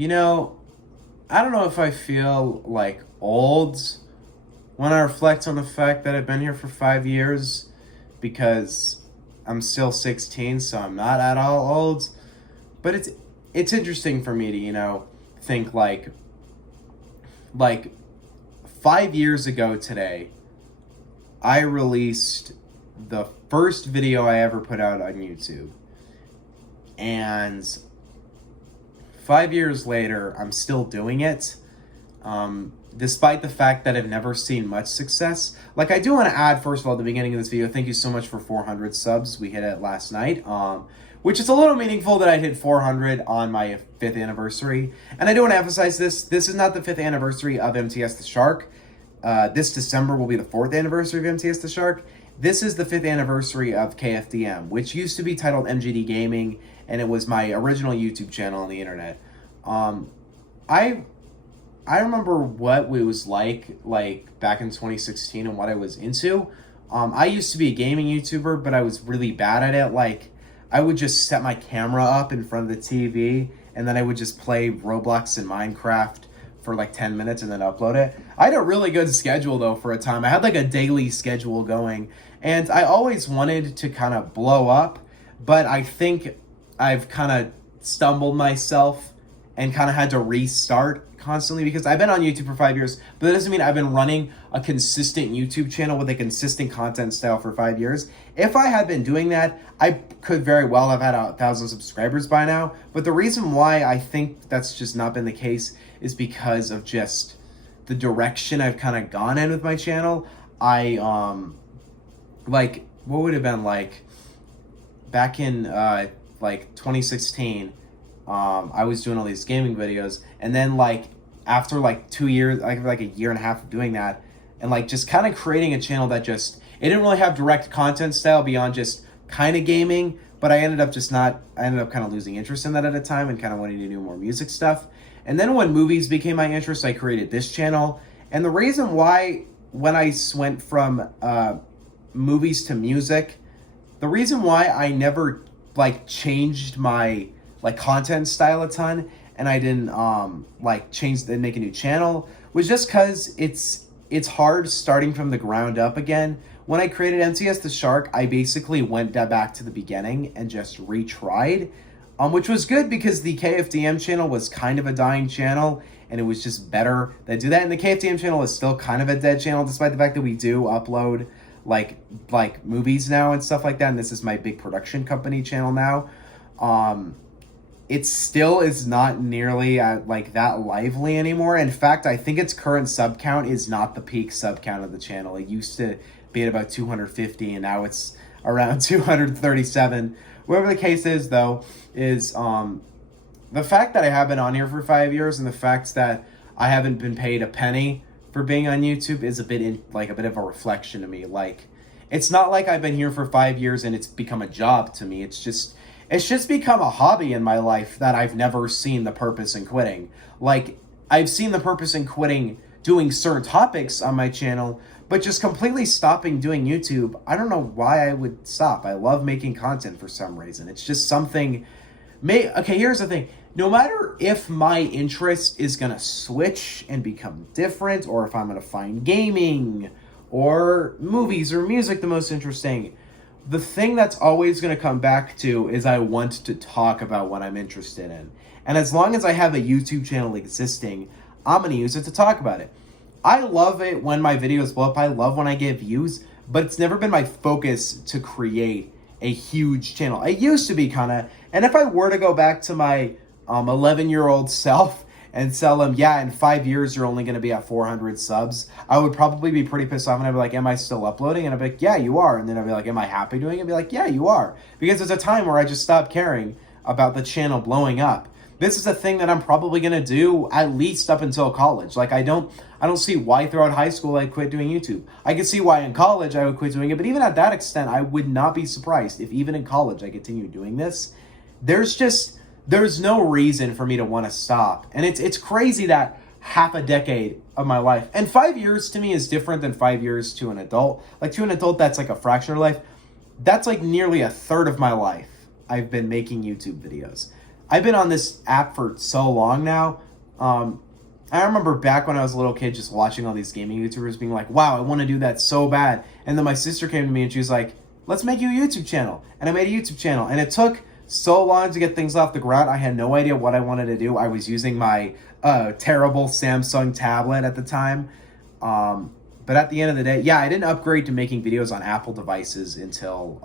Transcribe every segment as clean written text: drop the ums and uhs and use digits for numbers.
You know, I don't know if I feel like old when I reflect on the fact that I've been here for 5 years because I'm still 16, so I'm not at all old. But it's interesting for me to, think like 5 years ago today, I released the first video I ever put out on YouTube. And 5 years later, I'm still doing it. Despite the fact that I've never seen much success. Like, I do want to add, first of all, at the beginning of this video, thank you so much for 400 subs. We hit it last night, which is a little meaningful that I hit 400 on my 5th anniversary. And I do want to emphasize this. This is not the 5th anniversary of MTS the Shark. This December will be the 4th anniversary of MTS the Shark. This is the 5th anniversary of KFDM, which used to be titled MGD Gaming, and it was my original YouTube channel on the internet. I remember what it was like back in 2016 and what I was into. I used to be a gaming YouTuber, but I was really bad at it. Like, I would just set my camera up in front of the TV, and then I would just play Roblox and Minecraft for like 10 minutes and then upload it. I had a really good schedule though for a time. I had like a daily schedule going, and I always wanted to kind of blow up, but I think I've kind of stumbled myself and kind of had to restart constantly because I've been on YouTube for 5 years, but that doesn't mean I've been running a consistent YouTube channel with a consistent content style for 5 years. If I had been doing that, I could very well have had 1,000 subscribers by now. But the reason why I think that's just not been the case is because of just the direction I've kind of gone in with my channel. Like, what would have been like back in like 2016, I was doing all these gaming videos, and then like after like 2 years, like a year and a half of doing that, and like just kind of creating a channel that just, it didn't really have direct content style beyond just kind of gaming, but I ended up kind of losing interest in that at a time and kind of wanting to do more music stuff. And then when movies became my interest, I created this channel. And the reason why, when I went from movies to music, the reason why I never like changed my like content style a ton, and I didn't like change and make a new channel, was just because it's hard starting from the ground up again. When I created MTS the Shark, I basically went back to the beginning and just retried, which was good because the KFDM channel was kind of a dying channel, and it was just better to do that. And the KFDM channel is still kind of a dead channel, despite the fact that we do upload like movies now and stuff like that. And this is my big production company channel now. It still is not nearly like that lively anymore. In fact, I think its current sub count is not the peak sub count of the channel. It used to be at about 250, and now it's around 237. Whatever the case is, though, is the fact that I have been on here for 5 years and the fact that I haven't been paid a penny for being on YouTube is a bit of a reflection to me. Like, it's not like I've been here for 5 years and it's become a job to me. It's just become a hobby in my life that I've never seen the purpose in quitting. Like, I've seen the purpose in quitting doing certain topics on my channel, but just completely stopping doing YouTube, I don't know why I would stop. I love making content for some reason. It's just something. Okay, here's the thing. No matter if my interest is going to switch and become different, or if I'm going to find gaming or movies or music the most interesting, the thing that's always going to come back to is I want to talk about what I'm interested in. And as long as I have a YouTube channel existing, I'm going to use it to talk about it. I love it when my videos blow up. I love when I get views, but it's never been my focus to create a huge channel. It used to be kind of, and if I were to go back to my 11-year-old self and tell them, yeah, in 5 years you're only going to be at 400 subs, I would probably be pretty pissed off, and I'd be like, am I still uploading? And I'd be like, yeah, you are. And then I'd be like, am I happy doing it? I'd be like, yeah, you are. Because there's a time where I just stopped caring about the channel blowing up. This is a thing that I'm probably going to do at least up until college. Like, I don't see why throughout high school I'd quit doing YouTube. I could see why in college I would quit doing it, but even at that extent, I would not be surprised if even in college I continue doing this. There's no reason for me to want to stop. And it's crazy that half a decade of my life, and 5 years to me is different than 5 years to an adult. Like, to an adult, that's like a fraction of life. That's like nearly a third of my life I've been making YouTube videos. I've been on this app for so long now. I remember back when I was a little kid just watching all these gaming YouTubers being like, wow, I want to do that so bad. And then my sister came to me and she was like, let's make you a YouTube channel. And I made a YouTube channel. And it took so long to get things off the ground. I had no idea what I wanted to do. I was using my terrible Samsung tablet at the time. But at the end of the day, yeah, I didn't upgrade to making videos on Apple devices until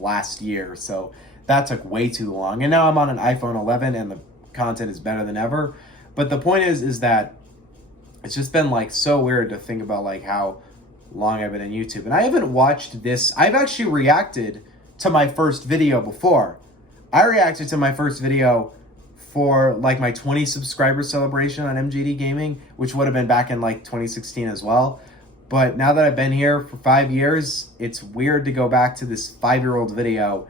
last year. So that took way too long. And now I'm on an iPhone 11 and the content is better than ever. But the point is that it's just been like so weird to think about like how long I've been in YouTube. And I haven't watched this. I've actually reacted to my first video before. I reacted to my first video for like my 20 subscriber celebration on MGD Gaming, which would have been back in like 2016 as well. But now that I've been here for 5 years, it's weird to go back to this 5-year-old video.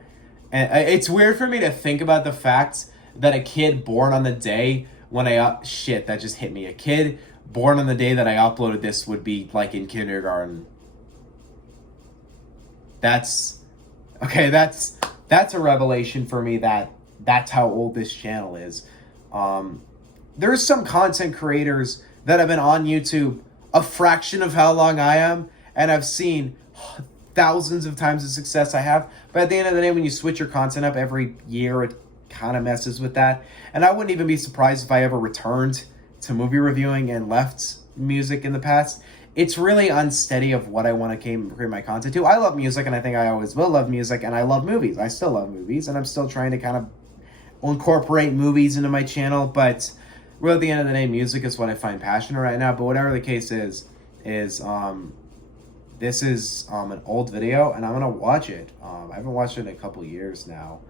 And it's weird for me to think about the fact that a kid born on the day when shit, that just hit me. A kid born on the day that I uploaded this would be like in kindergarten. That's a revelation for me that's how old this channel is. There's some content creators that have been on YouTube a fraction of how long I am, and I've seen thousands of times the success I have. But at the end of the day, when you switch your content up every year, it kind of messes with that. And I wouldn't even be surprised if I ever returned to movie reviewing and left music in the past. It's really unsteady of what I want to create my content to. I love music, and I think I always will love music, and I love movies. I still love movies, and I'm still trying to kind of incorporate movies into my channel. But really, at the end of the day, music is what I find passionate right now. But whatever the case is this is an old video, and I'm gonna watch it. I haven't watched it in a couple years now.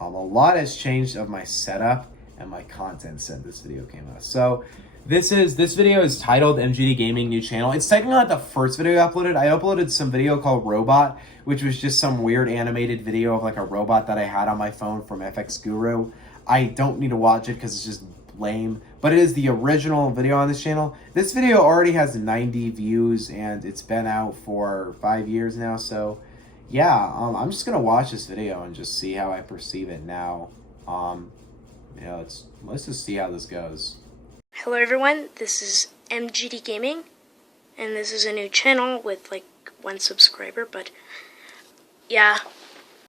A lot has changed of my setup and my content since this video came out. So this video is titled MGD Gaming New Channel. It's technically not the first video I uploaded. I uploaded some video called Robot, which was just some weird animated video of like a robot that I had on my phone from FX Guru. I don't need to watch it because it's just lame, but it is the original video on this channel. This video already has 90 views and it's been out for 5 years now. So yeah, I'm just gonna watch this video and just see how I perceive it now. Let's just see how this goes. Hello everyone, this is MGD Gaming, and this is a new channel with like 1 subscriber, but yeah.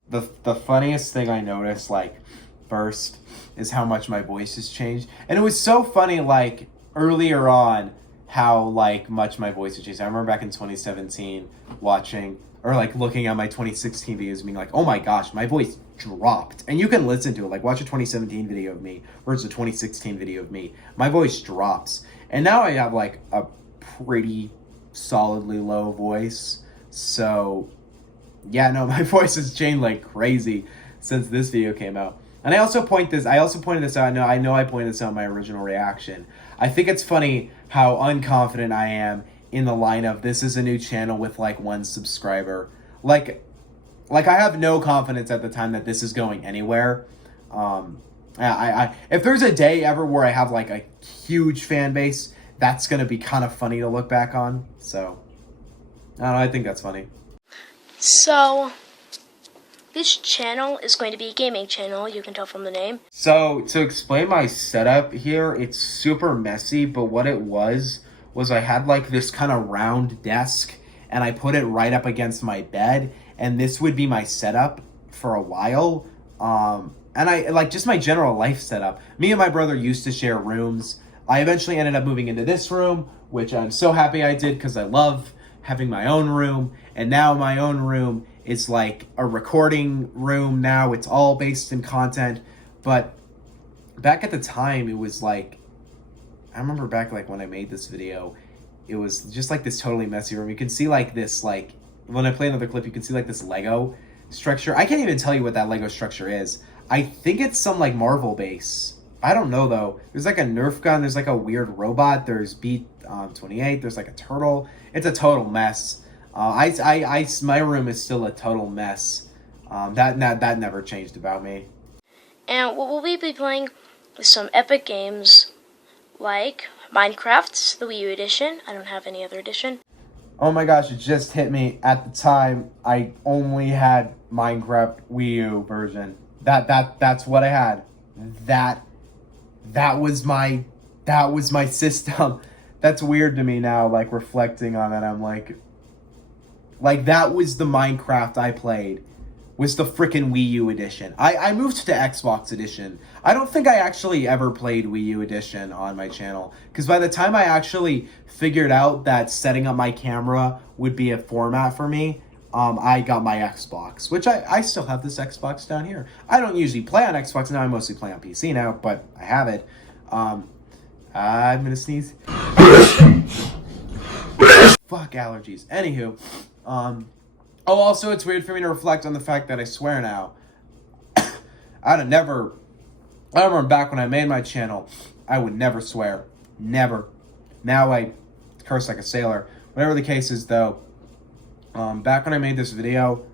The funniest thing I noticed like first is how much my voice has changed. And it was so funny like earlier on how like much my voice has changed. I remember back in 2017 watching or like looking at my 2016 videos being like, oh my gosh, my voice dropped. And you can listen to it, like watch a 2017 video of me versus a 2016 video of me. My voice drops. And now I have like a pretty solidly low voice. So yeah, no, my voice has changed like crazy since this video came out. And I also pointed this out. I know I pointed this out in my original reaction. I think it's funny how unconfident I am in the line of this is a new channel with like 1 subscriber. Like I have no confidence at the time that this is going anywhere. If there's a day ever where I have like a huge fan base, that's gonna be kind of funny to look back on. So I don't know, I think that's funny. So this channel is going to be a gaming channel, you can tell from the name. So to explain my setup here, it's super messy, but what it was I had like this kind of round desk and I put it right up against my bed, and this would be my setup for a while. And I like just my general life setup. Me and my brother used to share rooms. I eventually ended up moving into this room, which I'm so happy I did because I love having my own room. And now my own room is like a recording room now. It's all based in content. But back at the time, it was like, I remember back like when I made this video, it was just like this totally messy room. You can see like this, like when I play another clip, you can see like this Lego structure. I can't even tell you what that Lego structure is. I think it's some like Marvel base. I don't know though. There's like a Nerf gun. There's like a weird robot. There's B-28. There's like a turtle. It's a total mess. My room is still a total mess. That never changed about me. And we'll be playing with some epic games like Minecraft, the Wii U edition. I don't have any other edition. Oh my gosh, it just hit me. At the time, I only had Minecraft Wii U version. That's what I had. That was my system. That's weird to me now, like reflecting on it. I'm like that was the Minecraft I played. Was the freaking Wii U edition. I moved to Xbox edition. I don't think I actually ever played Wii U edition on my channel. Because by the time I actually figured out that setting up my camera would be a format for me, I got my Xbox. Which I still have this Xbox down here. I don't usually play on Xbox now. I mostly play on PC now. But I have it. I'm gonna sneeze. Fuck allergies. Anywho. Oh, also, it's weird for me to reflect on the fact that I swear now. I remember back when I made my channel, I would never swear. Never. Now I curse like a sailor. Whatever the case is, though, back when I made this video,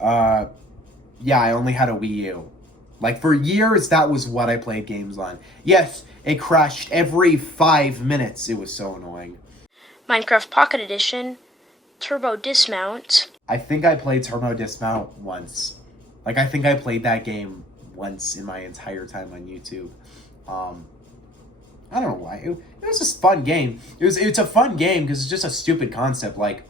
yeah, I only had a Wii U. Like, for years, that was what I played games on. Yes, it crashed every 5 minutes. It was so annoying. Minecraft Pocket Edition, Turbo Dismount. I think I played Turbo Dismount once. Like, I think I played that game once in my entire time on YouTube. I don't know why. It was just a fun game. It's a fun game because it's just a stupid concept. Like,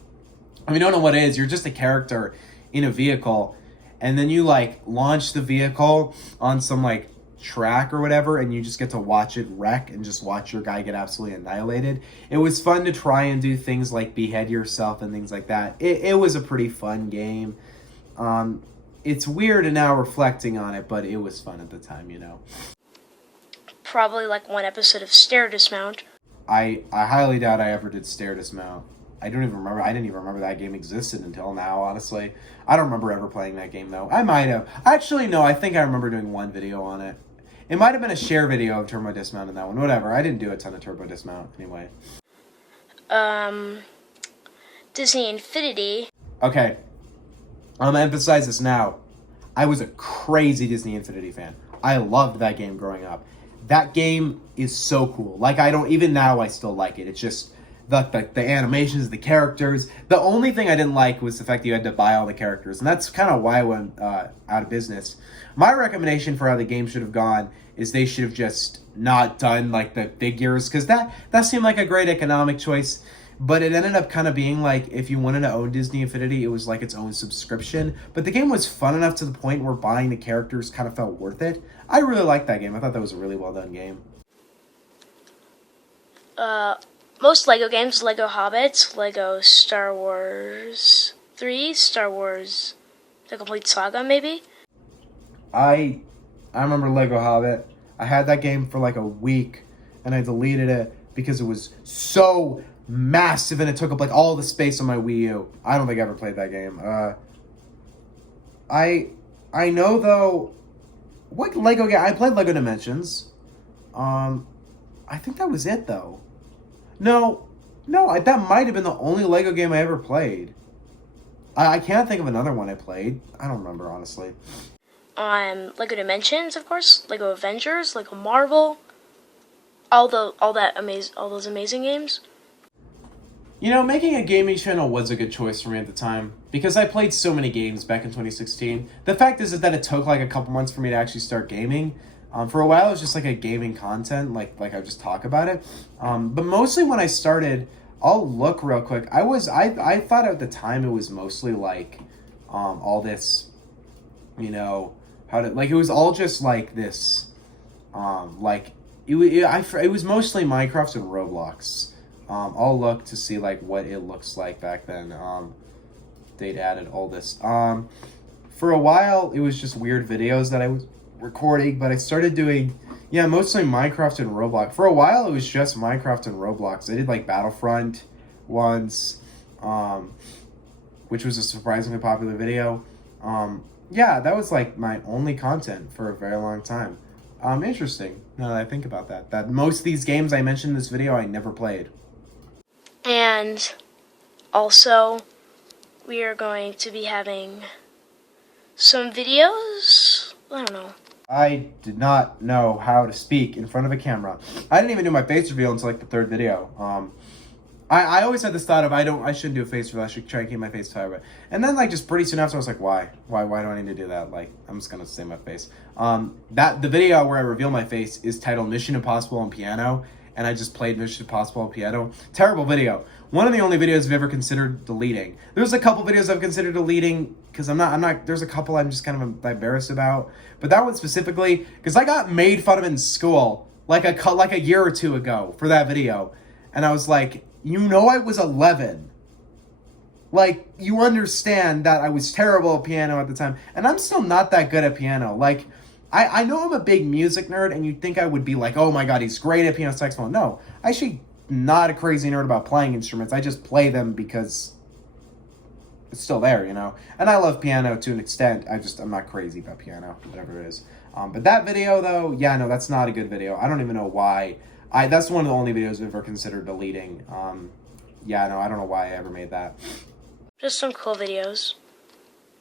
if you don't know what it is, you're just a character in a vehicle, and then you, like, launch the vehicle on some, like, track or whatever, and you just get to watch it wreck and just watch your guy get absolutely annihilated. It was fun to try and do things like behead yourself and things like that. It was a pretty fun game. It's weird now reflecting on it, but it was fun at the time, you know. Probably like one episode of Stair Dismount. I highly doubt I ever did Stair Dismount. I didn't even remember that game existed until now, honestly. I don't remember ever playing that game, though. I might have. Actually, no, I think I remember doing one video on it. It might have been a share video of Turbo Dismount in that one. Whatever. I didn't do a ton of Turbo Dismount anyway. Disney Infinity. Okay. I'm gonna emphasize this now. I was a crazy Disney Infinity fan. I loved that game growing up. That game is so cool. Like, even now I still like it. It's just the animations, the characters. The only thing I didn't like was the fact that you had to buy all the characters. And that's kind of why I went out of business. My recommendation for how the game should have gone is they should have just not done, like, the figures. Because that seemed like a great economic choice. But it ended up kind of being like, if you wanted to own Disney Infinity, it was like its own subscription. But the game was fun enough to the point where buying the characters kind of felt worth it. I really liked that game. I thought that was a really well done game. Most Lego games, Lego Hobbits, Lego Star Wars 3, Star Wars The Complete Saga, maybe? I remember Lego Hobbit. I had that game for like a week, and I deleted it because it was so massive and it took up like all the space on my Wii U. I don't think I ever played that game. I know though, what Lego game? I played Lego Dimensions. I think that was it though. No, that might have been the only Lego game I ever played. I can't think of another one I played. I don't remember, honestly. Lego Dimensions, of course. Lego Avengers, Lego Marvel. All those amazing games. You know, making a gaming channel was a good choice for me at the time because I played so many games back in 2016. The fact is that it took like a couple months for me to actually start gaming. For a while, it was just like a gaming content, like I just talk about it. But mostly when I started, I'll look real quick. I thought at the time it was mostly like all this, you know, it was all just like this, it was mostly Minecraft and Roblox. I'll look to see like what it looks like back then. They'd added all this. For a while, it was just weird videos that I was recording, but I started doing, mostly Minecraft and Roblox. For a while, it was just Minecraft and Roblox. I did like Battlefront once, which was a surprisingly popular video. That was like my only content for a very long time. Interesting, now that I think about that most of these games I mentioned in this video, I never played. And also, we are going to be having some videos. I don't know. I did not know how to speak in front of a camera. I didn't even do my face reveal until like the third video. I always had this thought of I shouldn't do a face reveal. I should try and keep my face tighter. And then like just pretty soon after I was like, why do I need to do that? Like I'm just gonna stay my face. The video where I reveal my face is titled Mission Impossible on Piano, and I just played Mission Impossible on Piano. Terrible video. One of the only videos I've ever considered deleting. There's a couple videos I've considered deleting because I'm not. There's a couple I'm just kind of embarrassed about. But that one specifically, because I got made fun of in school like a year or two ago for that video, and I was like, I was 11. Like, you understand that I was terrible at piano at the time, and I'm still not that good at piano. Like, I know I'm a big music nerd, and you'd think I would be like, oh my god, he's great at piano saxophone. No, actually not a crazy nerd about playing instruments. I just play them because it's still there, And I love piano to an extent. I'm not crazy about piano, whatever it is. But that video, though, yeah, no, that's not a good video. I don't even know why. That's one of the only videos I've ever considered deleting. Yeah, no, I don't know why I ever made that. Just some cool videos.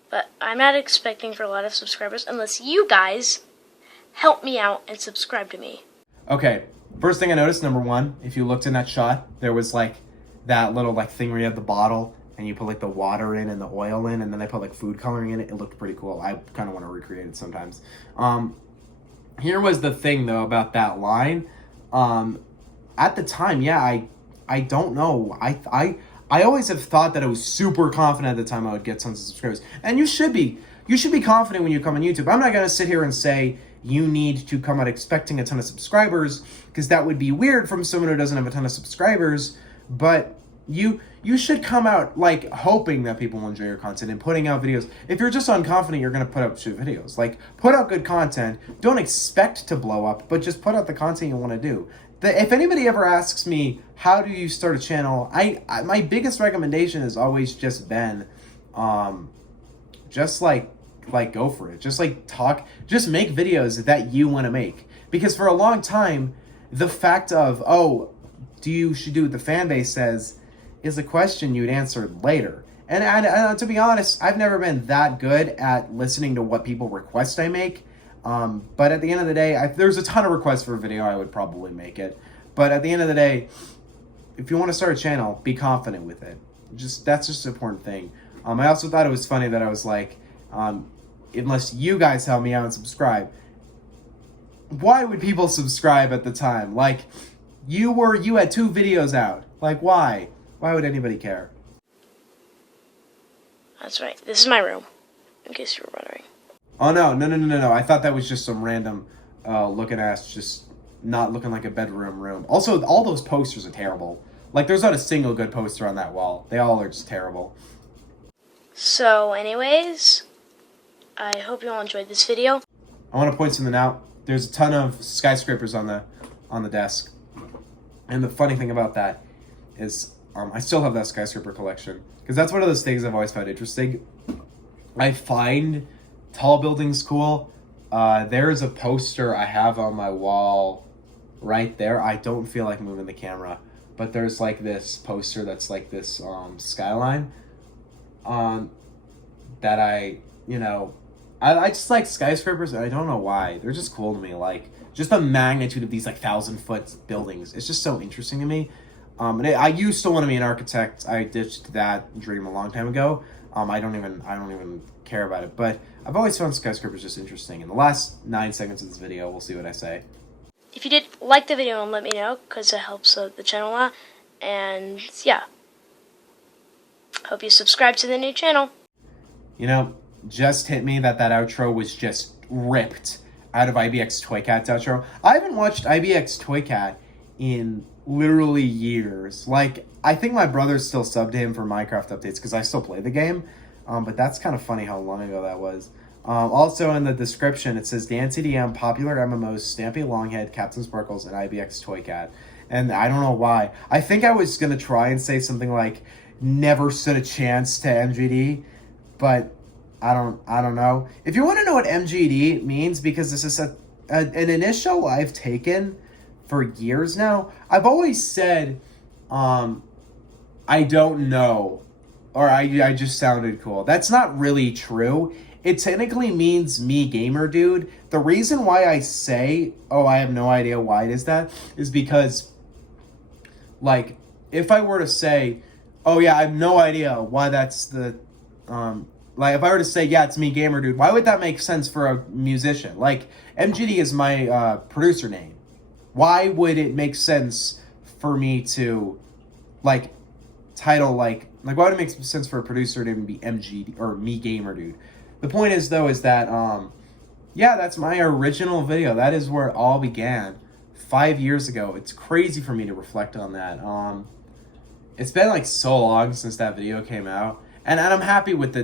But I'm not expecting for a lot of subscribers unless you guys help me out and subscribe to me. Okay, first thing I noticed, number one, if you looked in that shot, there was like that little like thing where you have the bottle and you put like the water in and the oil in, and then they put like food coloring in it. It looked pretty cool. I kind of want to recreate it sometimes. Here was the thing though about that line. At the time, yeah, I don't know. I always have thought that I was super confident at the time I would get tons of subscribers. And you should be. You should be confident when you come on YouTube. I'm not going to sit here and say you need to come out expecting a ton of subscribers, because that would be weird from someone who doesn't have a ton of subscribers. But you should come out like hoping that people will enjoy your content and putting out videos. If you're just unconfident, you're going to put out shit videos. Like, put out good content. Don't expect to blow up, but just put out the content you want to do. If anybody ever asks me, how do you start a channel, my biggest recommendation has always just been, just like go for it. Just like just make videos that you want to make. Because for a long time, the fact of, you should do what the fan base says is a question you'd answer later. And to be honest, I've never been that good at listening to what people request I make. But at the end of the day, if there's a ton of requests for a video, I would probably make it. But at the end of the day, if you want to start a channel, be confident with it. That's just an important thing. I also thought it was funny that I was like, unless you guys help me out and subscribe. Why would people subscribe at the time? Like, you had 2 videos out. Like, why? Why would anybody care? That's right. This is my room, in case you were wondering. Oh, no. I thought that was just some random looking ass, just not looking like a bedroom room. Also, all those posters are terrible. Like, there's not a single good poster on that wall. They all are just terrible. So, anyways, I hope you all enjoyed this video. I want to point something out. There's a ton of skyscrapers on the desk. And the funny thing about that is I still have that skyscraper collection. Because that's one of those things I've always found interesting. I find tall buildings cool. There's a poster I have on my wall right there. I don't feel like moving the camera, but there's like this poster that's like this skyline that I just like skyscrapers. I don't know why. They're just cool to me. Like, just the magnitude of these like 1,000-foot buildings. It's just so interesting to me. I used to want to be an architect. I ditched that dream a long time ago. I don't even care about it, but I've always found skyscrapers just interesting. In the last 9 seconds of this video, we'll see what I say. If you did like the video, let me know, because it helps the channel a lot. And yeah, hope you subscribe to the new channel. Just hit me that outro was just ripped out of IBX Toycat's outro. I haven't watched IBX Toycat in literally years. Like, I think my brother still subbed to him for Minecraft updates because I still play the game. But that's kind of funny how long ago that was. Also in the description, it says Dan CDM, popular MMOs, Stampy Longhead, Captain Sparkles, and IBX Toycat. And I don't know why. I think I was going to try and say something like, never stood a chance to MGD, but I don't know. If you want to know what MGD means, because this is an initial I've taken for years now, I've always said, I don't know, or I just sounded cool. That's not really true. It technically means me gamer dude. The reason why I say, I have no idea why it is that, is because, like, if I were to say, oh yeah, I have no idea why that's the, like if I were to say, yeah, it's me, Gamer Dude, why would that make sense for a musician? Like, MGD is my producer name. Why would it make sense for me to, like, title, like why would it make sense for a producer name to be MGD or me, Gamer Dude? The point is, though, is that, yeah, that's my original video. That is where it all began 5 years ago. It's crazy for me to reflect on that. It's been like so long since that video came out. And I'm happy with the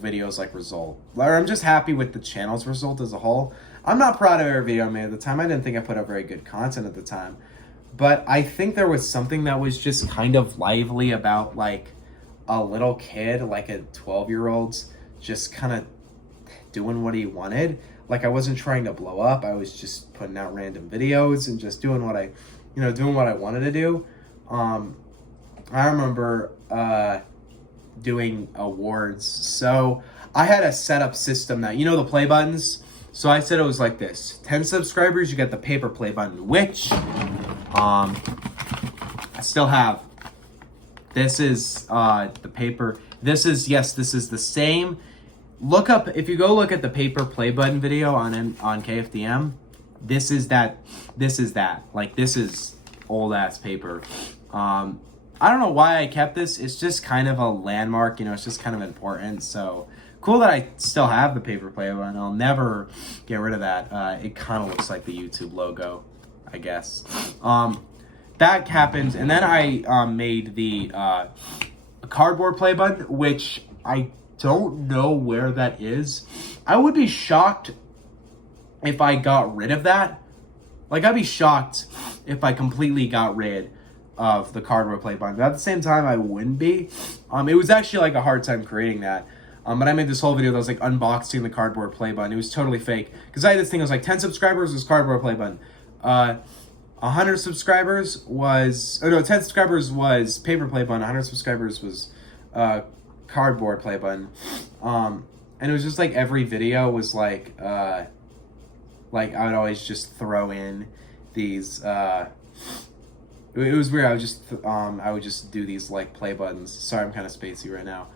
video's like result. Or I'm just happy with the channel's result as a whole. I'm not proud of every video I made at the time. I didn't think I put out very good content at the time. But I think there was something that was just kind of lively about like a little kid, like a 12-year-old's just kind of doing what he wanted. Like I wasn't trying to blow up. I was just putting out random videos and just doing what I wanted to do. I remember doing awards. So I had a setup system that, you know, the play buttons. So I said it was like this: 10 subscribers, you get the paper play button, which I still have. This is the paper. This is the same. Look up, if you go look at the paper play button video on KFDM, this is that. Like, this is old ass paper. I don't know why I kept this. It's just kind of a landmark, you know, it's just kind of important. So cool that I still have the paper play button. I'll never get rid of that. It kind of looks like the YouTube logo, I guess. That happened, and then I made the cardboard play button, which I don't know where that is. I would be shocked if I got rid of that. Like, I'd be shocked if I completely got rid of the cardboard play button. But at the same time, I wouldn't be. It was actually like a hard time creating that. But I made this whole video that was like unboxing the cardboard play button. It was totally fake. Because I had this thing, it was like 10 subscribers was cardboard play button. 100 subscribers was, 10 subscribers was paper play button. 100 subscribers was cardboard play button. And it was just like every video was like I would always just throw in these, it was weird. I would just do these like play buttons. Sorry, I'm kind of spacey right now.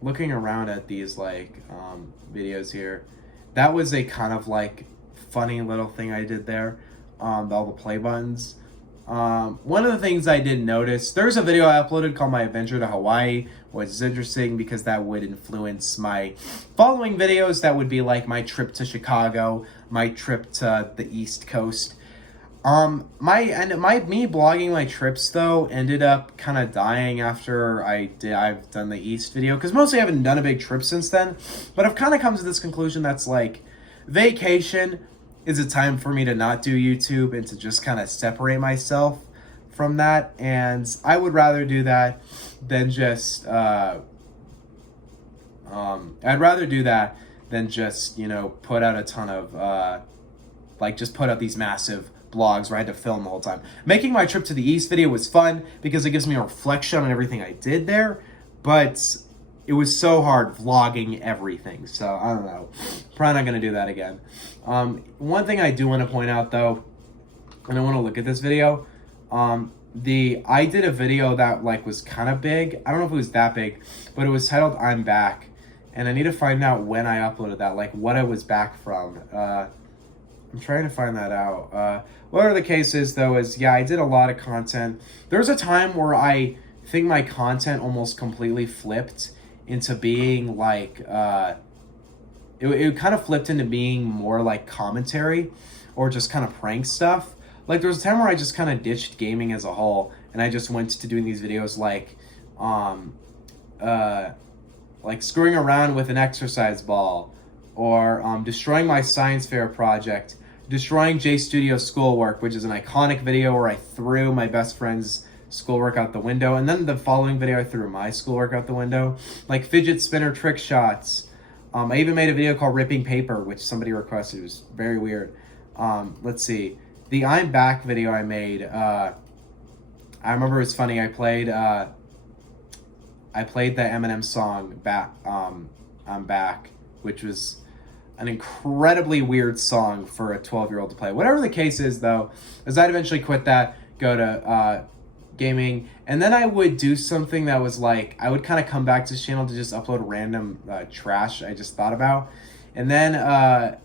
Looking around at these like videos here, that was a kind of like funny little thing I did there. All the play buttons. One of the things I did notice, there's a video I uploaded called My Adventure to Hawaii, which is interesting because that would influence my following videos. That would be like my trip to Chicago, my trip to the East Coast. Me blogging my trips though ended up kind of dying after I've done the East video, because mostly I haven't done a big trip since then. But I've kind of come to this conclusion that's like, vacation is a time for me to not do YouTube and to just kind of separate myself from that. And I would rather do that than just, I'd rather do that than just, you know, put out a ton of, just put out these massive blogs where I had to film the whole time. Making my trip to the East video was fun because it gives me a reflection on everything I did there, but it was so hard vlogging everything. So I don't know, probably not gonna do that again. One thing I do want to point out though, and I want to look at this video, I did a video that like was kind of big. I don't know if it was that big, but it was titled I'm Back, and I need to find out when I uploaded that, like what I was back from. I'm trying to find that out. Whatever the case is though, is yeah, I did a lot of content. There's a time where I think my content almost completely flipped into being like, it kind of flipped into being more like commentary or just kind of prank stuff. Like there was a time where I just kind of ditched gaming as a whole, and I just went to doing these videos like screwing around with an exercise ball, or destroying my science fair project, destroying J Studio schoolwork, which is an iconic video where I threw my best friend's schoolwork out the window, and then the following video I threw my schoolwork out the window, like fidget spinner trick shots. I even made a video called Ripping Paper, which somebody requested. It was very weird. Let's see. The I'm Back video I made, I remember it was funny. I played the Eminem song Back, I'm Back, which was an incredibly weird song for a 12-year-old to play. Whatever the case is though, as I'd eventually quit that, go to gaming, and then I would do something that was like, I would kind of come back to this channel to just upload random trash I just thought about. And then at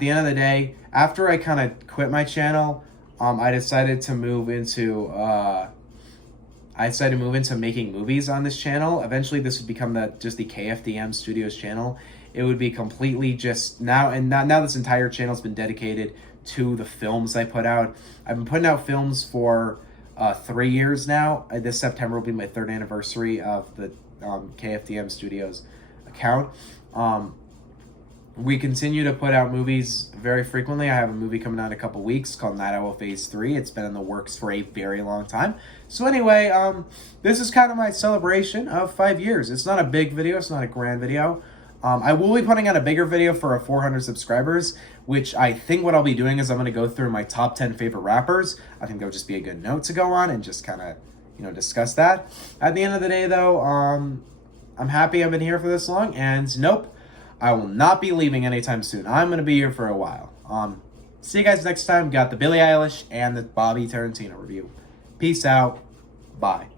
the end of the day, after I kind of quit my channel, I decided to move into making movies on this channel. Eventually this would become just the KFDM Studios channel. It would be completely just now this entire channel has been dedicated to the films I put out. I've been putting out films for 3 years now. This September will be my 3rd anniversary of the KFDM Studios account. We continue to put out movies very frequently. I have a movie coming out in a couple weeks called Night Owl Phase 3. It's been in the works for a very long time. So anyway, this is kind of my celebration of 5 years. It's not a big video. It's not a grand video. I will be putting out a bigger video for 400 subscribers, which I think what I'll be doing is I'm going to go through my top 10 favorite rappers. I think that would just be a good note to go on and just kind of, discuss that. At the end of the day, though, I'm happy I've been here for this long, and nope, I will not be leaving anytime soon. I'm going to be here for a while. See you guys next time. Got the Billie Eilish and the Bobby Tarantino review. Peace out. Bye.